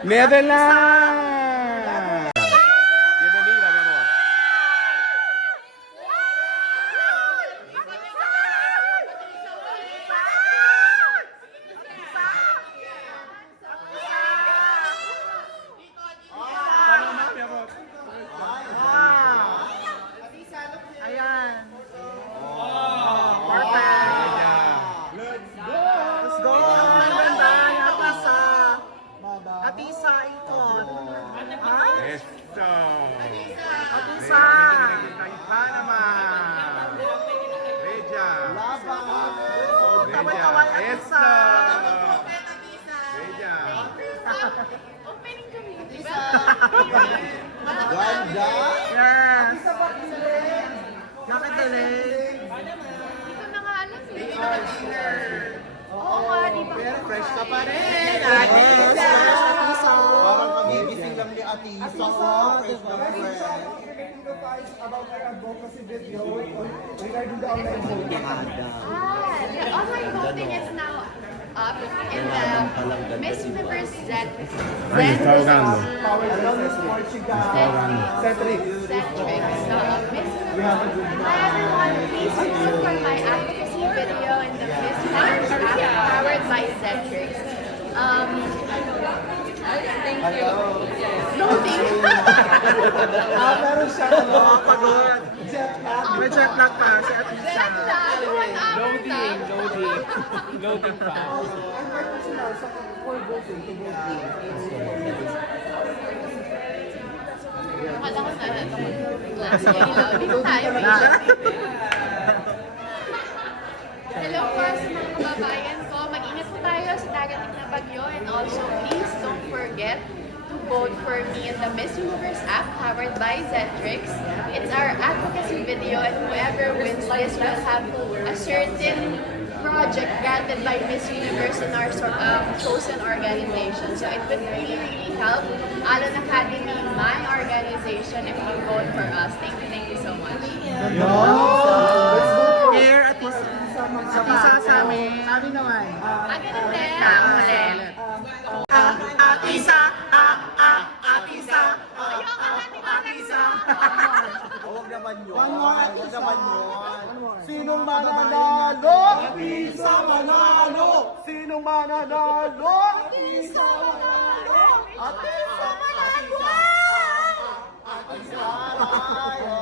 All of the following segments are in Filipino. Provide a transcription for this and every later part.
Netherlands! Bienvenida, mi amor. Ayan. Perfect. Let's go. Ang ganda. Atisa, ikon. Esto. Atisa. Panama. Bella. Kaway-kaway, Atisa. Bella. Ganda! Yes. Nakagaling. Ito na nga alam eh. Oo nga, di ba? Pero fresh ka pa rin! Atisa. Atisa. Parang kagigising lang ni Atisa. Fresh na fresh. About our advocacy video regarding the online voting. The online voting is now up in the Miss Universe Centric. Hi everyone, please support my advocacy video in the Miss Universe app powered by Zentrix. Loading. Meron siya, Pagod. jet lag. May jet lag pa si Atisa. Loading pa. Invite mo sila sa for voting to vote. Akala ko na glass yellow. Dito tayo. Hello po sa mga kababayan ko. Mag-ingat po tayo sa darating na bagyo, and also please don't forget to vote for me in the Miss Universe app powered by Zentrix. It's our advocacy video, and whoever wins this will have a certain project granted by Miss Universe in our chosen organization. So it would really, really help Alan Academy, my organization, if you vote for us. Thank you so much. Here, Atisa. Atisa sa amin. Sa amin naman. Ganun din. Atisa. Atisa. Ayoko natin Atisa. Huwag naman yun. One more, Huwag Atisa. naman yun. Sinong mananalo? Atisa manalo! Sinong mananalo? Atisa manalo! Atisa manalo! Atisa tayo.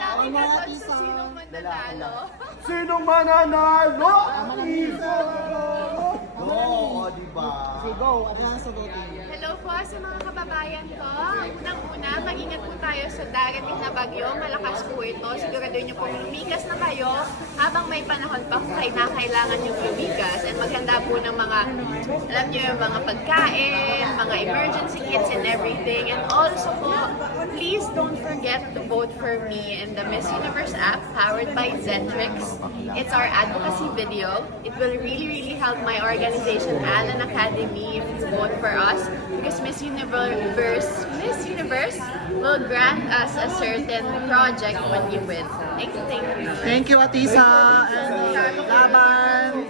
Lalaki ka doon sa sinong mananalo. Sinong mananalo? Atisa manalo! Oo, diba? Hello po sa mga kababayan ko. Unang-una, mag-ingat po tayo sa darating na bagyo. Malakas po ito. Siguraduhin niyo po lumigas na kayo habang may panahon pa kung kailangan yung lumigas. And maghanda po ng mga, alam niyo yung mga pagkain, mga emergency kits and everything. And also po, please don't forget to vote for me in the Miss Universe app powered by Zentrix. It's our advocacy video. It will really, really help my organization, Alan Academy, if you vote for us. Because Miss Universe will grant us a certain project when you win. Thank you. Thank you, Atisa. And laban.